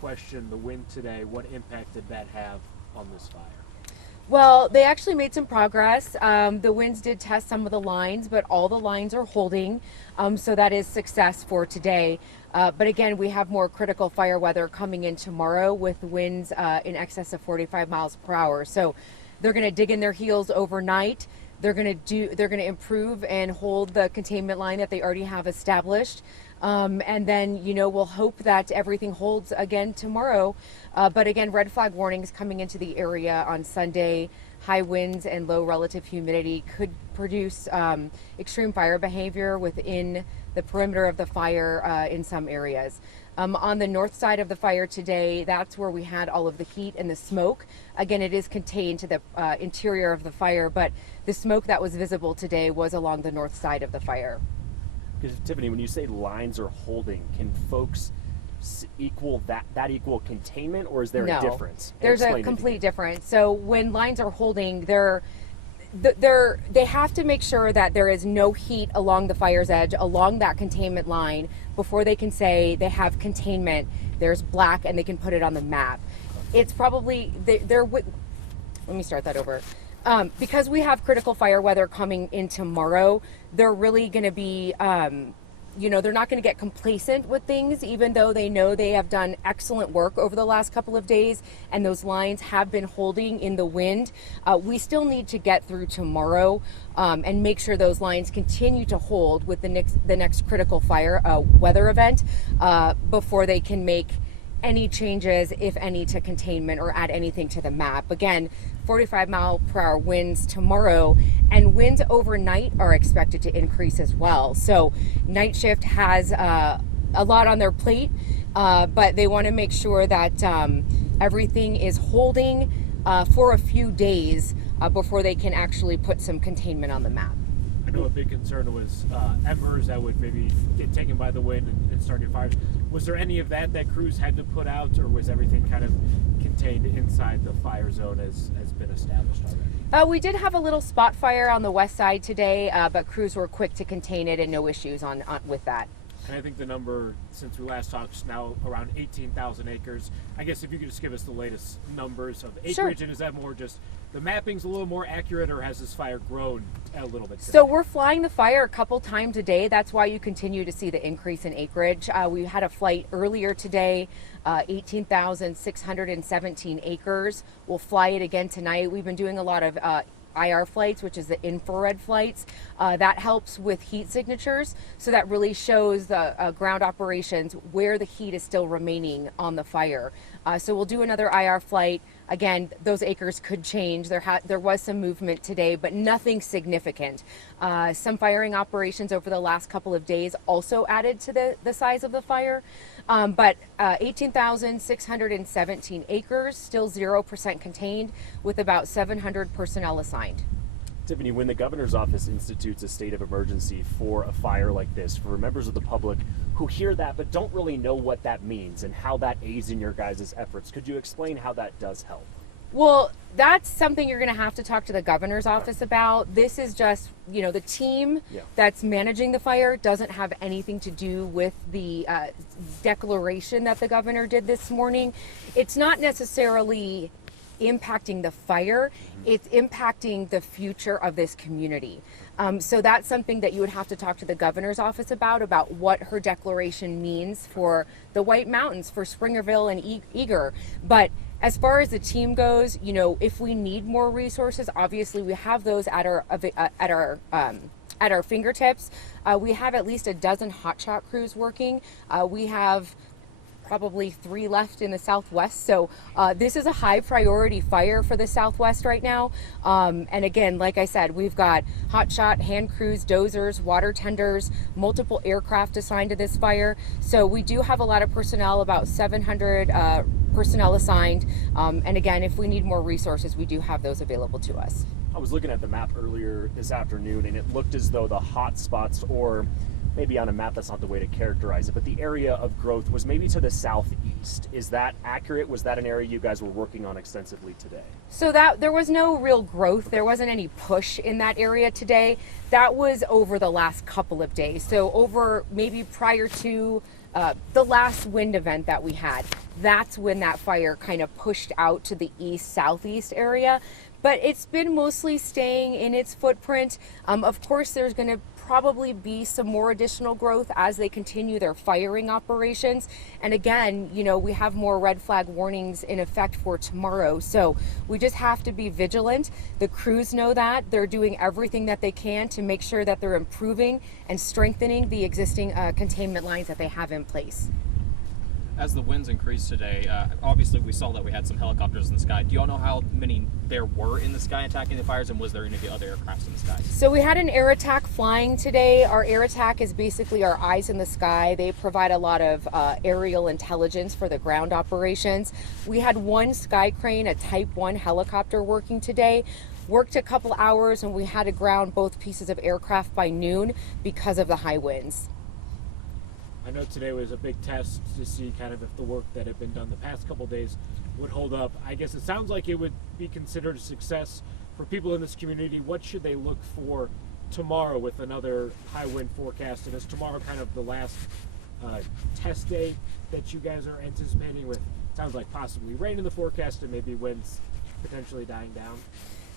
question the wind today. What impact did that have on this fire? Well, they actually made some progress. The winds did test some of the lines, but all the lines are holding. So that is success for today. But again, we have more critical fire weather coming in tomorrow with winds in excess of 45 miles per hour. So they're going to dig in their heels overnight. They're going to improve and hold the containment line that they already have established. And then, we'll hope that everything holds again tomorrow. But again, red flag warnings coming into the area on Sunday. High winds and low relative humidity could produce extreme fire behavior within the perimeter of the fire in some areas. On the north side of the fire today, that's where we had all of the heat and the smoke. Again, it is contained to the interior of the fire, but the smoke that was visible today was along the north side of the fire. Because Tiffany, when you say lines are holding, can folks equal equal containment, or is there a difference? There's a complete difference. So when lines are holding, they have to make sure that there is no heat along the fire's edge, along that containment line, before they can say they have containment. There's black, and they can put it on the map. It's probably let me start that over. Because we have critical fire weather coming in tomorrow, they're really going to be, they're not going to get complacent with things, even though they know they have done excellent work over the last couple of days and those lines have been holding in the wind. We still need to get through tomorrow and make sure those lines continue to hold with the next critical fire weather event before they can make any changes, if any, to containment or add anything to the map. Again, 45 mile per hour winds tomorrow, and winds overnight are expected to increase as well. So night shift has a lot on their plate, but they want to make sure that everything is holding for a few days before they can actually put some containment on the map. I know a big concern was embers that would maybe get taken by the wind and start new fires. Was there any of that crews had to put out, or was everything kind of contained inside the fire zone as has been established already? We did have a little spot fire on the west side today, but crews were quick to contain it and no issues on with that. And I think the number, since we last talked, is now around 18,000 acres. I guess if you could just give us the latest numbers of acreage, Sure. And is that more just the mapping's a little more accurate, or has this fire grown a little bit today? So we're flying the fire a couple times a day. That's why you continue to see the increase in acreage. We had a flight earlier today, 18,617 acres. We'll fly it again tonight. We've been doing a lot of IR flights, which is the infrared flights. That helps with heat signatures. So that really shows the ground operations where the heat is still remaining on the fire. So we'll do another IR flight. Again, those acres could change. There was some movement today, but nothing significant. Some firing operations over the last couple of days also added to the size of the fire. But 18,617 acres, still 0% contained, with about 700 personnel assigned. Tiffany, when the governor's office institutes a state of emergency for a fire like this, for members of the public who hear that but don't really know what that means and how that aids in your guys' efforts, could you explain how that does help? Well, that's something you're going to have to talk to the governor's office about. This is just, the team that's managing the fire doesn't have anything to do with the declaration that the governor did this morning. It's not necessarily impacting the fire, it's impacting the future of this community. So that's something that you would have to talk to the governor's office about what her declaration means for the White Mountains, for Springerville and Eager. But as far as the team goes, if we need more resources, obviously we have those at our fingertips. We have at least a dozen hotshot crews working. We have probably 3 left in the Southwest. So this is a high priority fire for the Southwest right now. And again, like I said, we've got hotshot, hand crews, dozers, water tenders, multiple aircraft assigned to this fire. So we do have a lot of personnel, about 700 personnel assigned. And again, if we need more resources, we do have those available to us. I was looking at the map earlier this afternoon, and it looked as though the hot spots, or maybe on a map that's not the way to characterize it, but the area of growth was maybe to the southeast. Is that accurate? Was that an area you guys were working on extensively today? So that there was no real growth. There wasn't any push in that area today. That was over the last couple of days. So over maybe prior to the last wind event that we had. That's when that fire kind of pushed out to the east southeast area, but it's been mostly staying in its footprint. Of course, there's going to probably be some more additional growth as they continue their firing operations. And again, you know, we have more red flag warnings in effect for tomorrow. So we just have to be vigilant. The crews know that. They're doing everything that they can to make sure that they're improving and strengthening the existing containment lines that they have in place. As the winds increased today, obviously we saw that we had some helicopters in the sky. Do you all know how many there were in the sky attacking the fires, and was there any other aircrafts in the sky? So we had an air attack flying today. Our air attack is basically our eyes in the sky. They provide a lot of aerial intelligence for the ground operations. We had one sky crane, a Type 1 helicopter working today. Worked a couple hours, and we had to ground both pieces of aircraft by noon because of the high winds. I know today was a big test to see kind of if the work that had been done the past couple days would hold up. I guess it sounds like it would be considered a success for people in this community. What should they look for tomorrow with another high wind forecast? And is tomorrow kind of the last test day that you guys are anticipating with, sounds like possibly rain in the forecast and maybe winds potentially dying down?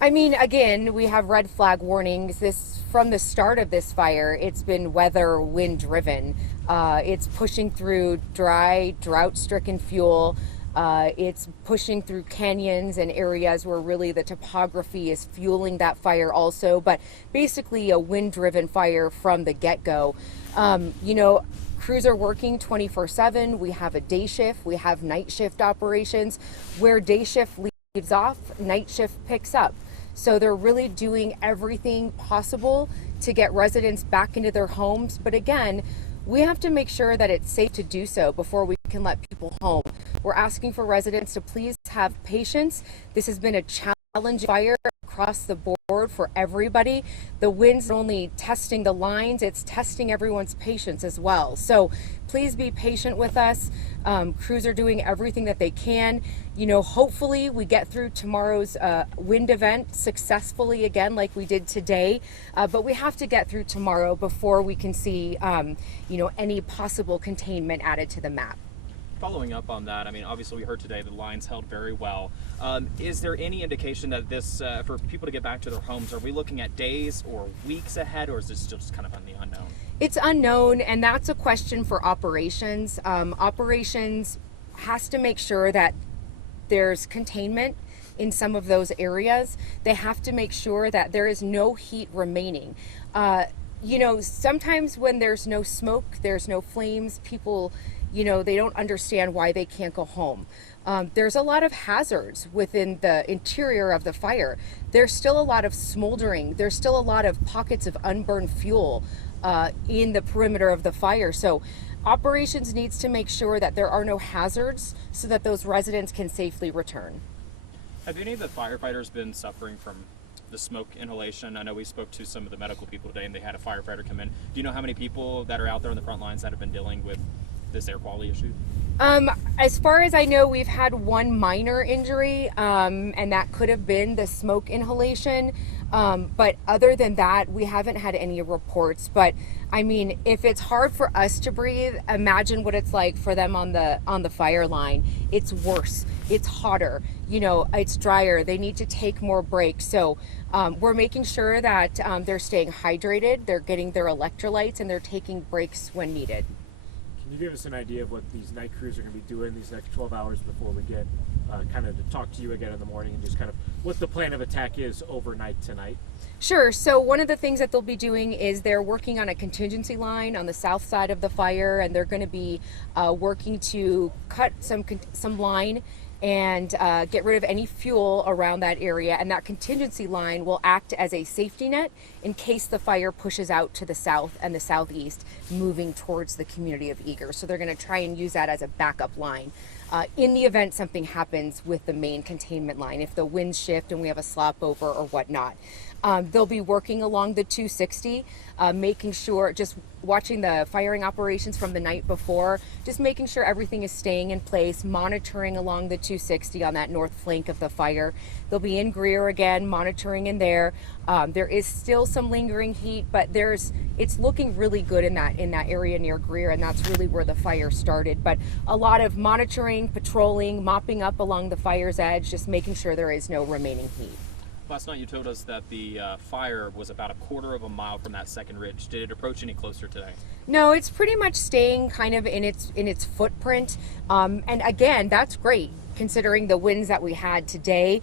I mean, again, we have red flag warnings. This from the start of this fire, it's been weather wind driven. It's pushing through dry, drought-stricken fuel. It's pushing through canyons and areas where really the topography is fueling that fire also, but basically a wind-driven fire from the get-go. You know, crews are working 24/7. We have a day shift. We have night shift operations. Where day shift leaves off, night shift picks up. So they're really doing everything possible to get residents back into their homes. But again, we have to make sure that it's safe to do so before we can let people home. We're asking for residents to please have patience. This has been a challenging fire across the board for everybody. The wind's only testing the lines, it's testing everyone's patience as well. So please be patient with us. Crews are doing everything that they can. You know, hopefully we get through tomorrow's wind event successfully again, like we did today. But we have to get through tomorrow before we can see, you know, any possible containment added to the map. Following up on that, I mean, obviously we heard today the lines held very well. Is there any indication that this, for people to get back to their homes, are we looking at days or weeks ahead, or is this just kind of on the unknown? It's unknown, and that's a question for operations. Operations has to make sure that there's containment in some of those areas. They have to make sure that there is no heat remaining. You know, sometimes when there's no smoke, there's no flames, people, you know, they don't understand why they can't go home. There's a lot of hazards within the interior of the fire. There's still a lot of smoldering. There's still a lot of pockets of unburned fuel in the perimeter of the fire. So operations needs to make sure that there are no hazards so that those residents can safely return. Have any of the firefighters been suffering from the smoke inhalation? I know we spoke to some of the medical people today and they had a firefighter come in. Do you know how many people that are out there on the front lines that have been dealing with this air quality issue? As far as I know, we've had one minor injury, and that could have been the smoke inhalation. But other than that, we haven't had any reports. But I mean, if it's hard for us to breathe, imagine what it's like for them on the fire line. It's worse. It's hotter. You know, it's drier. They need to take more breaks. So we're making sure that they're staying hydrated, they're getting their electrolytes, and they're taking breaks when needed. Can you give us an idea of what these night crews are going to be doing these next 12 hours before we get kind of to talk to you again in the morning, and just kind of what the plan of attack is overnight tonight? Sure. So one of the things that they'll be doing is they're working on a contingency line on the south side of the fire, and they're going to be working to cut some line and get rid of any fuel around that area. And that contingency line will act as a safety net in case the fire pushes out to the south and the southeast, moving towards the community of Eager. So they're going to try and use that as a backup line in the event something happens with the main containment line, if the winds shift and we have a slop over or whatnot. They'll be working along the 260, making sure, just watching the firing operations from the night before, just making sure everything is staying in place, monitoring along the 260 on that north flank of the fire. They'll be in Greer again, monitoring in there. There is still some lingering heat, but it's looking really good in that area near Greer, and that's really where the fire started. But a lot of monitoring, patrolling, mopping up along the fire's edge, just making sure there is no remaining heat. Last night you told us that the fire was about a quarter of a mile from that second ridge. Did it approach any closer today? No, it's pretty much staying kind of in its footprint. And again, that's great considering the winds that we had today.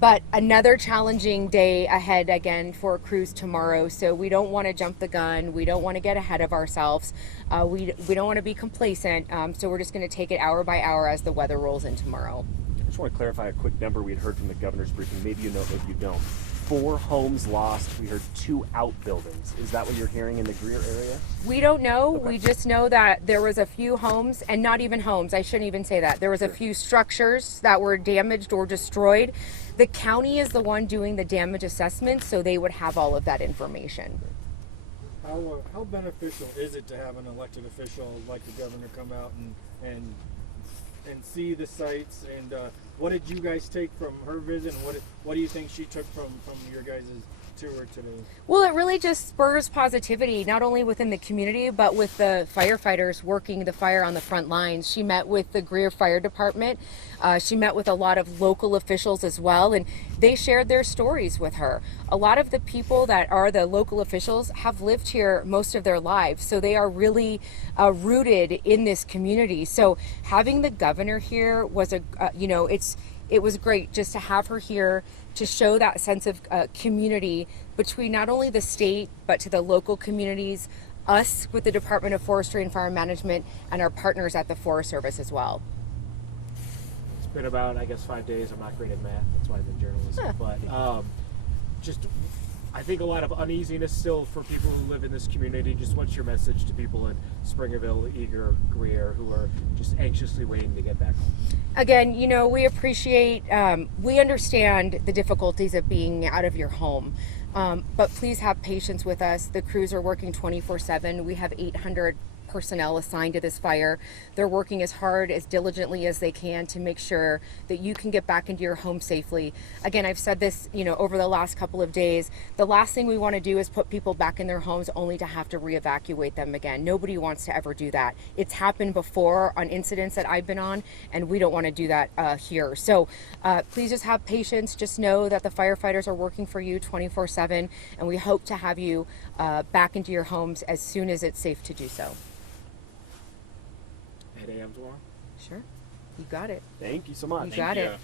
But another challenging day ahead again for crews tomorrow. So we don't want to jump the gun. We don't want to get ahead of ourselves. We don't want to be complacent. So we're just going to take it hour by hour as the weather rolls in tomorrow. I just want to clarify a quick number we had heard from the governor's briefing. Maybe you know, maybe you don't. 4 homes lost. We heard 2 outbuildings. Is that what you're hearing in the Greer area? We don't know. Okay. We just know that there was a few homes, and not even homes. I shouldn't even say that. There was a few structures that were damaged or destroyed. The county is the one doing the damage assessment, so they would have all of that information. How beneficial is it to have an elected official like the governor come out and see the sites, and what did you guys take from her visit, and what do you think she took from your guys' tour today? Well, it really just spurs positivity, not only within the community, but with the firefighters working the fire on the front lines. She met with the Greer Fire Department. She met with a lot of local officials as well, and they shared their stories with her. A lot of the people that are the local officials have lived here most of their lives, so they are really rooted in this community. So having the governor here was it was great just to have her here to show that sense of community between not only the state but to the local communities, us with the Department of Forestry and Fire Management, and our partners at the Forest Service as well. It's been about, I guess, 5 days. I'm not great at math. That's why I'm in journalism. But just, I think a lot of uneasiness still for people who live in this community. Just what's your message to people in Springerville, Eager, Greer, who are just anxiously waiting to get back home? Again, we appreciate, we understand the difficulties of being out of your home. But please have patience with us. The crews are working 24/7. We have 800 personnel assigned to this fire. They're working as hard, as diligently as they can to make sure that you can get back into your home safely. Again, I've said this, over the last couple of days. The last thing we want to do is put people back in their homes only to have to re-evacuate them again. Nobody wants to ever do that. It's happened before on incidents that I've been on, and we don't want to do that here. So please just have patience. Just know that the firefighters are working for you 24/7, and we hope to have you back into your homes as soon as it's safe to do so. 8 a.m. tomorrow? Sure. You got it. Thank you so much. You got it. you.